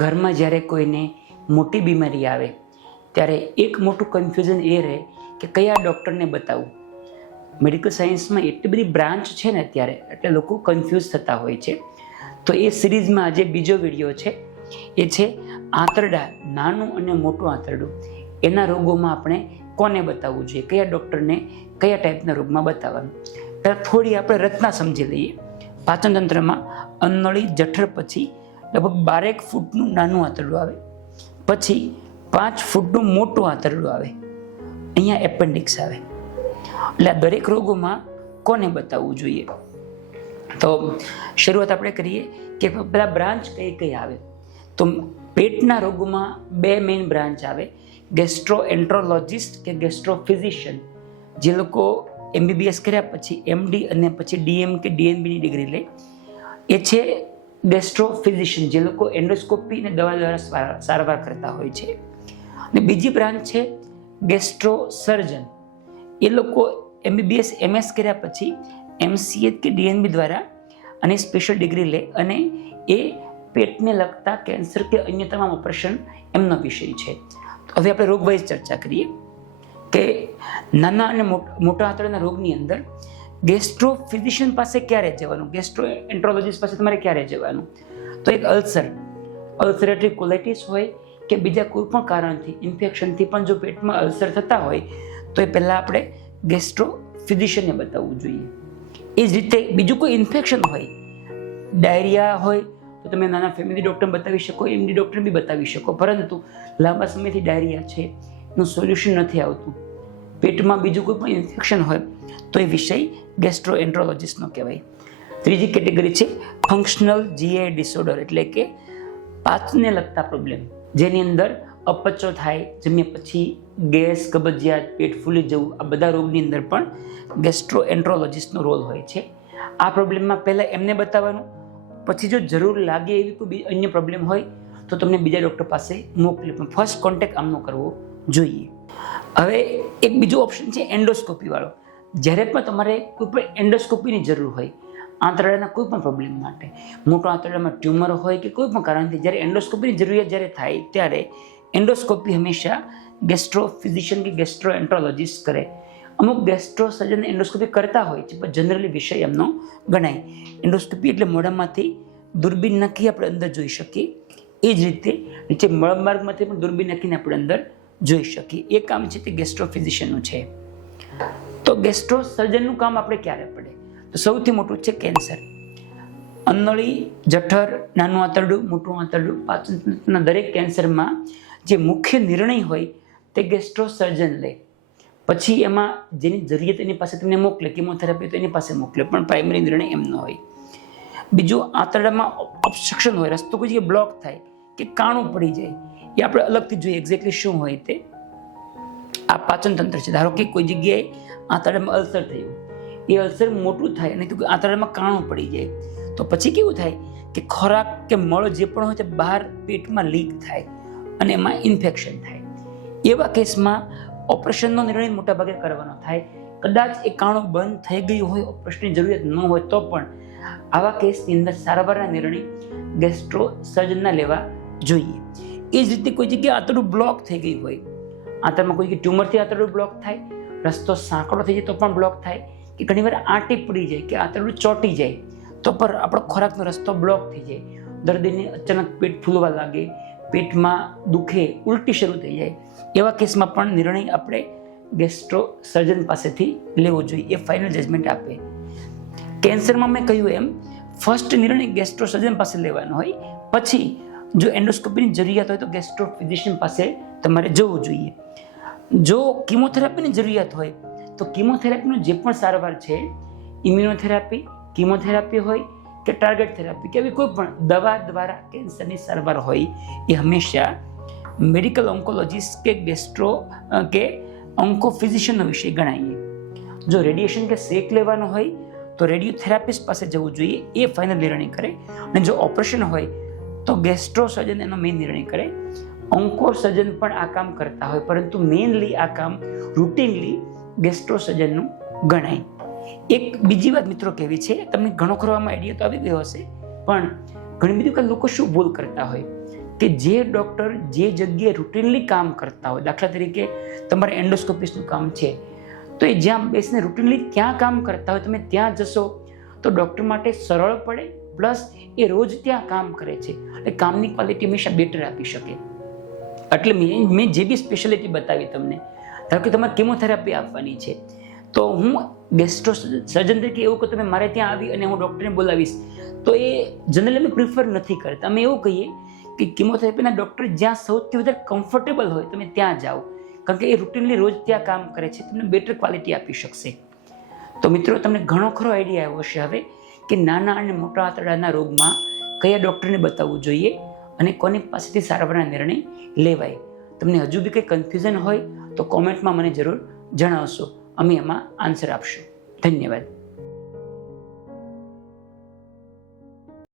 ઘરમાં જ્યારે કોઈને મોટી બીમારી આવે ત્યારે એક મોટું કન્ફ્યુઝન એ રહે કે કયા ડૉક્ટરને બતાવવું. મેડિકલ સાયન્સમાં એટલી બધી બ્રાન્ચ છે ને અત્યારે, એટલે લોકો કન્ફ્યુઝ થતા હોય છે. તો એ સિરીઝમાં આજે બીજો વિડીયો છે, એ છે આંતરડા, નાનું અને મોટું આંતરડું, એના રોગોમાં આપણે કોને બતાવવું જોઈએ, કયા ડૉક્ટરને કયા ટાઈપના રોગમાં બતાવવાનું. પહેલાં થોડી આપણે રચના સમજી લઈએ. પાચનતંત્રમાં અન્નળી, જઠર પછી લગભગ 12 ફૂટનું નાનું આંતરડું આવે, પછી 5 ફૂટનું મોટું આંતરડું આવે, અહીંયા એપેન્ડિક્સ આવે. એટલે આ દરેક રોગોમાં કોને બતાવવું જોઈએ. તો શરૂઆત આપણે કરીએ કે પેલા બ્રાન્ચ કઈ કઈ આવે. તો પેટના રોગોમાં 2 મેઇન બ્રાન્ચ આવે, ગેસ્ટ્રોએન્ટ્રોલોજિસ્ટ કે ગેસ્ટ્રોફિઝિશિયન, જે લોકો MBBS કર્યા પછી MD અને પછી DM કે DNBની ડિગ્રી લે, એ છે ગેસ્ટ્રોફિઝિશિયન, જે લોકો એન્ડોસ્કોપી અને દવા દ્વારા સારવાર કરતા હોય છે. અને બીજી બ્રાન્ચ છે ગેસ્ટ્રોસર્જન, એ લોકો MBBS MS કર્યા પછી MCH કે DNB દ્વારા અને સ્પેશિયલ ડિગ્રી લે અને એ પેટને લગતા કેન્સર કે અન્ય તમામ ઓપરેશન એમનો વિષય છે. તો હવે આપણે રોગવાઇઝ ચર્ચા કરીએ કે નાના અને મોટા આંતરડાના રોગની અંદર ગેસ્ટ્રોફિઝિશિયન પાસે ક્યારે જવાનું, ગેસ્ટ્રોએન્ટ્રોલોજિસ્ટ પાસે તમારે ક્યારે જવાનું. તો એક અલ્સરેટરી કોલાઇટિસ હોય કે બીજા કોઈ પણ કારણથી ઇન્ફેક્શનથી પણ જો પેટમાં અલ્સર થતા હોય તો એ પહેલાં આપણે ગેસ્ટ્રોફિઝિશિયનને બતાવવું જોઈએ. એ જ રીતે બીજું કોઈ ઇન્ફેક્શન હોય, ડાયરિયા હોય તો તમે નાના ફેમિલી ડૉક્ટરને બતાવી શકો, MD ડૉક્ટરને બી બતાવી શકો. પરંતુ લાંબા સમયથી ડાયરિયા છે, એનું સોલ્યુશન નથી આવતું, પેટમાં બીજું કોઈ પણ ઇન્ફેક્શન હોય તો એ વિષય ગેસ્ટ્રોએન્ટ્રોલોજિસ્ટનો કહેવાય. ત્રીજી કેટેગરી છે ફંક્શનલ GI ડિસઓર્ડર, એટલે કે પાચનને લગતા પ્રોબ્લેમ, જેની અંદર અપચો થાય, જમ્યા પછી ગેસ, કબજિયાત, પેટ ફૂલી જવું, આ બધા રોગની અંદર પણ ગેસ્ટ્રોએન્ટ્રોલોજિસ્ટનો રોલ હોય છે. આ પ્રોબ્લેમમાં પહેલાં એમને બતાવવાનું, પછી જો જરૂર લાગે એવી કોઈ અન્ય પ્રોબ્લેમ હોય તો તમને બીજા ડૉક્ટર પાસે મોકલે, પણ ફર્સ્ટ કોન્ટેક્ટ આમનો કરવો જોઈએ. હવે એક બીજો ઓપ્શન છે એન્ડોસ્કોપી વાળો. જ્યારે પણ તમારે કોઈ પણ એન્ડોસ્કોપીની જરૂર હોય આંતરડાના કોઈ પણ પ્રોબ્લેમ માટે, મોટો આંતરડામાં ટ્યુમર હોય કે કોઈ પણ કારણથી જ્યારે એન્ડોસ્કોપીની જરૂરિયાત જ્યારે થાય ત્યારે એન્ડોસ્કોપી હંમેશા ગેસ્ટ્રોફિઝિશિયન કે ગેસ્ટ્રોએન્ટ્રોલોજિસ્ટ કરે. અમુક ગેસ્ટ્રોસર્જન એન્ડોસ્કોપી કરતા હોય છે, પણ જનરલી વિષય એમનો ગણાય. એન્ડોસ્કોપી એટલે મોઢામાંથી દૂરબીન નાખી આપણે અંદર જોઈ શકીએ, એ જ રીતે નીચે મળમાર્ગમાંથી પણ દૂરબીન નાખીને આપણે અંદર જોઈ શકીએ. એ કામ છે તે ગેસ્ટ્રોફિઝિશિયનનું છે. તો ગેસ્ટ્રોસર્જનનું કામ આપણે ક્યારે પડે? તો સૌથી મોટું છે કેન્સર. અન્નળી, જઠર, નાનું આંતરડું, મોટું આંતરડું, પાચનતંત્રના દરેક કેન્સરમાં જે મુખ્ય નિર્ણય હોય તે ગેસ્ટ્રોસર્જન લે. પછી એમાં જેની જરૂરિયાત એની પાસે તમને મોકલે, કિમોથેરાપી તો એની પાસે મોકલે, પણ પ્રાઇમરી નિર્ણય એમનો હોય. બીજું, આંતરડામાં ઓબ્સ્ટ્રક્શન હોય, રસ્તો કોઈ જગ્યાએ બ્લોક થાય કે કાણું પડી જાય, એ આપણે અલગથી જોઈએ એક્ઝેક્ટલી શું હોય તે. આ પાચનતંત્ર છે. ધારો કે કોઈ જગ્યાએ આંતરડામાં અલ્સર થયું, એ અલ્સર મોટું થાય અને આંતરડામાં કાણું પડી જાય, તો પછી કેવું થાય કે ખોરાક કે મળ જે પણ હોય તે બહાર પેટમાં લીક થાય અને એમાં ઇન્ફેક્શન થાય. એવા કેસમાં ઓપરેશનનો નિર્ણય મોટા ભાગે કરવાનો થાય. કદાચ એ કાણું બંધ થઈ ગયું હોય, ઓપરેશનની જરૂરિયાત ન હોય તો પણ આવા કેસની અંદર સારવારના નિર્ણય ગેસ્ટ્રોસર્જનના લેવા જોઈએ. એ જ રીતે કોઈ જગ્યાએ આંતરડું બ્લોક થઈ ગયું હોય, આંતરમાં કોઈ જગ્યાએ ટ્યુમરથી આંતરડું બ્લોક થાય, રસ્તો સાંકડો થઈ જાય તો પણ બ્લોક થાય, કે ઘણીવાર આંટી પડી જાય કે આંતરડું ચોંટી જાય તો પણ આપણો ખોરાકનો રસ્તો બ્લોક થઈ જાય, દર્દીને અચાનક પેટ ફૂલવા લાગે, પેટમાં દુખે, ઉલટી શરૂ થઈ જાય, એવા કેસમાં પણ નિર્ણય આપણે ગેસ્ટ્રોસર્જન પાસેથી લેવો જોઈએ. એ ફાઇનલ જજમેન્ટ આપે. કેન્સરમાં મેં કહ્યું એમ ફર્સ્ટ નિર્ણય ગેસ્ટ્રોસર્જન પાસે લેવાનો હોય, પછી જો એન્ડોસ્કોપીની જરૂરિયાત હોય તો ગેસ્ટ્રોફિઝિશિયન પાસે તમારે જવું જોઈએ. જો કિમોથેરાપીની જરૂરિયાત હોય તો કિમોથેરાપીનો જે પણ સારવાર છે, ઇમ્યુનોથેરાપી, કિમોથેરાપી હોય કે ટાર્ગેટ થેરાપી કે આવી કોઈ પણ દવા દ્વારા કેન્સરની સારવાર હોય, એ હંમેશા મેડિકલ ઓન્કોલોજીસ્ટ કે ઓન્કોફિઝિશિયનનો વિષય ગણાઈએ. જો રેડિયેશન કે શેક લેવાનો હોય તો રેડિયોથેરાપિસ્ટ પાસે જવું જોઈએ, એ ફાઇનલ નિર્ણય કરે. અને જો ઓપરેશન હોય તો ગેસ્ટ્રોસર્જન એનો મેઇન નિર્ણય કરે. ઓન્કોસર્જન પણ આ કામ કરતા હોય, પરંતુ મેઇનલી આ કામ રૂટીનલી ગેસ્ટ્રોસર્જનનું ગણાય. એક બીજી વાત મિત્રો કેવી છે, તમને ઘણો ખરો આમાં આઈડિયા તો આવી ગયો હશે, પણ ઘણી બધી લોકો શું ભૂલ કરતા હોય કે જે ડૉક્ટર જે જગ્યાએ રૂટીનલી કામ કરતા હોય, દાખલા તરીકે તમારે એન્ડોસ્કોપિસ્ટનું કામ છે તો એ જ્યાં બેસીને રૂટીનલી ત્યાં કામ કરતા હોય, તમે ત્યાં જશો તો ડૉક્ટર માટે સરળ પડે, પ્લસ એ રોજ ત્યાં કામ કરે છે એટલે કામની ક્વોલિટી હંમેશા બેટર આપી શકે. એટલે મેં જે બી સ્પેશિયાલિટી બતાવી તમને, ધારો કે તમારે કેમોથેરાપી આપવાની છે તો હું ગેસ્ટ્રો સર્જન તરીકે એવું કે તમે મારે ત્યાં આવી અને હું ડૉક્ટરને બોલાવીશ તો એ જનરલી અમે પ્રિફર નથી કરતા. અમે એવું કહીએ કે કેમોથેરાપીના ડૉક્ટર જ્યાં સૌથી વધારે કમ્ફર્ટેબલ હોય તમે ત્યાં જાઓ, કારણ કે એ રૂટીનલી રોજ ત્યાં કામ કરે છે, તમને બેટર ક્વોલિટી આપી શકશે. તો મિત્રો તમને ઘણો ખરો આઈડિયા આવ્યો હશે હવે કે નાના અને મોટા આંતરડાના રોગમાં કયા ડૉક્ટરને બતાવવું જોઈએ અને કોની પાસેથી સારવારના નિર્ણય લેવાય. તમને હજુ બી કંઈ કન્ફ્યુઝન હોય તો કોમેન્ટમાં મને જરૂર જણાવશો, અમે એમાં આન્સર આપશું. ધન્યવાદ.